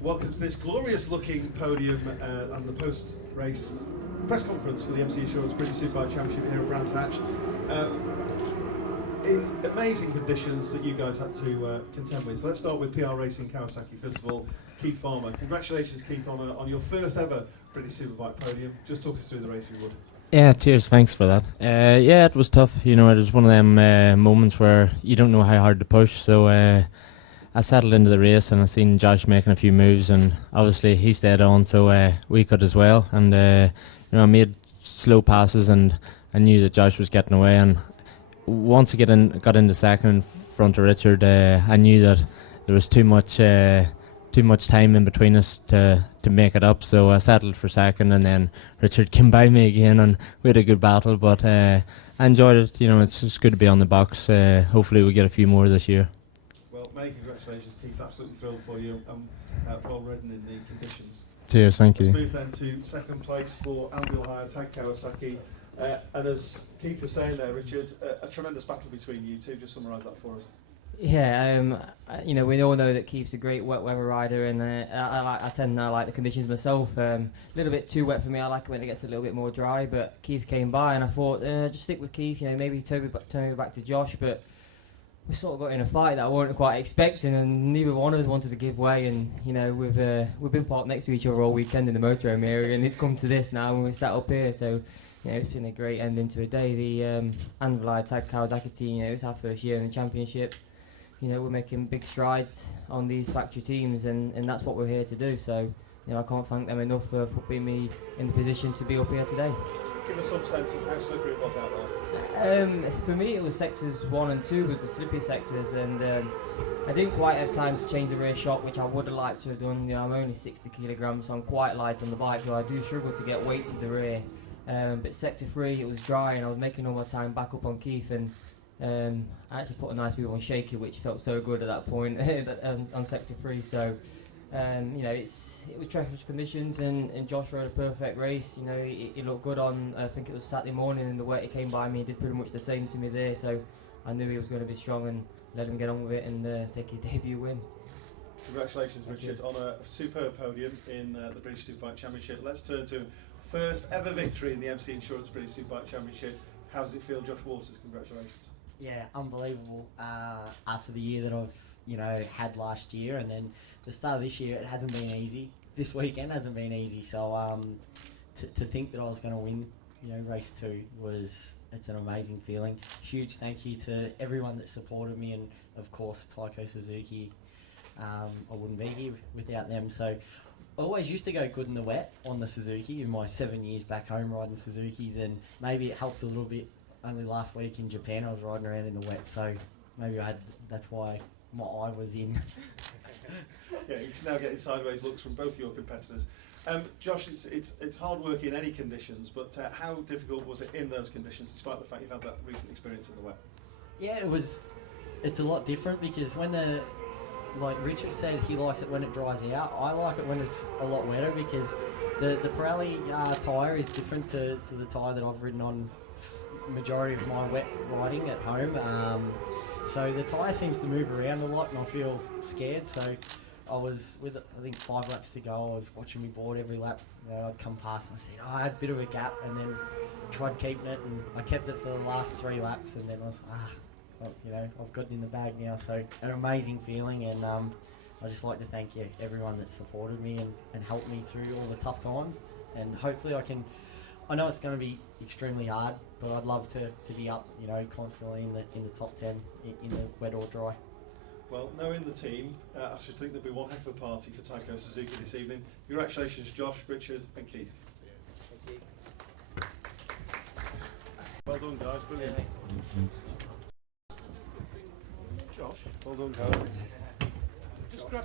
welcome to this glorious-looking podium and the post-race press conference for the MCE Insurance British Superbike Championship here at Brands Hatch. In amazing conditions that you guys had to contend with. So let's start with PR Racing Kawasaki. First of all, Keith Farmer. Congratulations, Keith, on your first ever British Superbike podium. Just talk us through the race, if you would. Yeah, cheers, thanks for that. Yeah, it was tough. You know, it was one of them moments where you don't know how hard to push. So I settled into the race and I seen Josh making a few moves, and obviously he stayed on, so we could as well. And you know, I made slow passes, and I knew that Josh was getting away. And once I got into second in front of Richard, I knew that there was too much time in between us to make it up. So I settled for second, and then Richard came by me again, and we had a good battle. But I enjoyed it. You know, it's just good to be on the box. Hopefully we get a few more this year. Well, many congratulations, Keith. Absolutely thrilled for you. Well ridden in the conditions. Cheers, thank you. Let's move then to second place for Anvil Hire Tag Kawasaki. And as Keith was saying there, Richard, a tremendous battle between you two. Just summarise that for us. Yeah, you know, we all know that Keith's a great wet weather rider, and I tend to like the conditions myself. A little bit too wet for me. I like it when it gets a little bit more dry. But Keith came by, and I thought, just stick with Keith. You know, maybe turn me back to Josh. But we sort of got in a fight that I wasn't quite expecting, and neither one of us wanted to give way. And you know, we've been parked next to each other all weekend in the motorhome area, and it's come to this now, and we're sat up here. So. You know, it's been a great ending to a day. The Anvil Hire Tag Kawasaki team, you know, it's our first year in the championship. You know, we're making big strides on these factory teams, and that's what we're here to do. So, you know, I can't thank them enough for putting me in the position to be up here today. Give us some sense of how slippery it was out there. For me, it was sectors 1 and 2 was the slippier sectors, and I didn't quite have time to change the rear shock, which I would have liked to have done. You know, I'm only 60 kilograms, so I'm quite light on the bike, so I do struggle to get weight to the rear. But sector 3, it was dry, and I was making all my time back up on Keith, and I actually put a nice move on Shaky, which felt so good at that point on sector 3. So you know, it was treacherous conditions, and Josh rode a perfect race. You know, he looked good on, I think it was Saturday morning, and the way he came by me, he did pretty much the same to me there. So I knew he was going to be strong, and let him get on with it and take his debut win. Congratulations, Richard, on a superb podium in the British Superbike Championship. Let's turn to first ever victory in the MCE Insurance British Superbike Championship. How does it feel, Josh Waters? Congratulations. Yeah, unbelievable. After the year that I've had last year, and then the start of this year, it hasn't been easy. This weekend hasn't been easy. So to think that I was going to win, race 2 it's an amazing feeling. Huge thank you to everyone that supported me, and of course Taiko Suzuki. I wouldn't be here without them. So I always used to go good in the wet on the Suzuki in my 7 years back home riding Suzukis, and maybe it helped a little bit. Only last week in Japan I was riding around in the wet, so maybe that's why my eye was in. Yeah, you can now getting sideways looks from both your competitors. Josh, it's hard work in any conditions, but how difficult was it in those conditions, despite the fact you've had that recent experience in the wet? Yeah, it's a lot different, because when like Richard said, he likes it when it dries out. I like it when it's a lot wetter, because the Pirelli tyre is different to the tyre that I've ridden on majority of my wet riding at home. So the tyre seems to move around a lot, and I feel scared. So I was with, I think, 5 laps to go. I was watching my board every lap. I'd come past and I said, I had a bit of a gap, and then tried keeping it, and I kept it for the last 3 laps, and then I was well, I've gotten in the bag now. So an amazing feeling, and I just like to thank everyone that supported me and helped me through all the tough times, and hopefully I know it's going to be extremely hard, but I'd love to be up, constantly in the top 10 in the wet or dry. Well, knowing the team, I should think there'll be one heck of a party for Taiko Suzuki this evening. Congratulations, Josh, Richard, and Keith. Thank you. Well done, guys. Brilliant. Josh, well done, guys. Just grab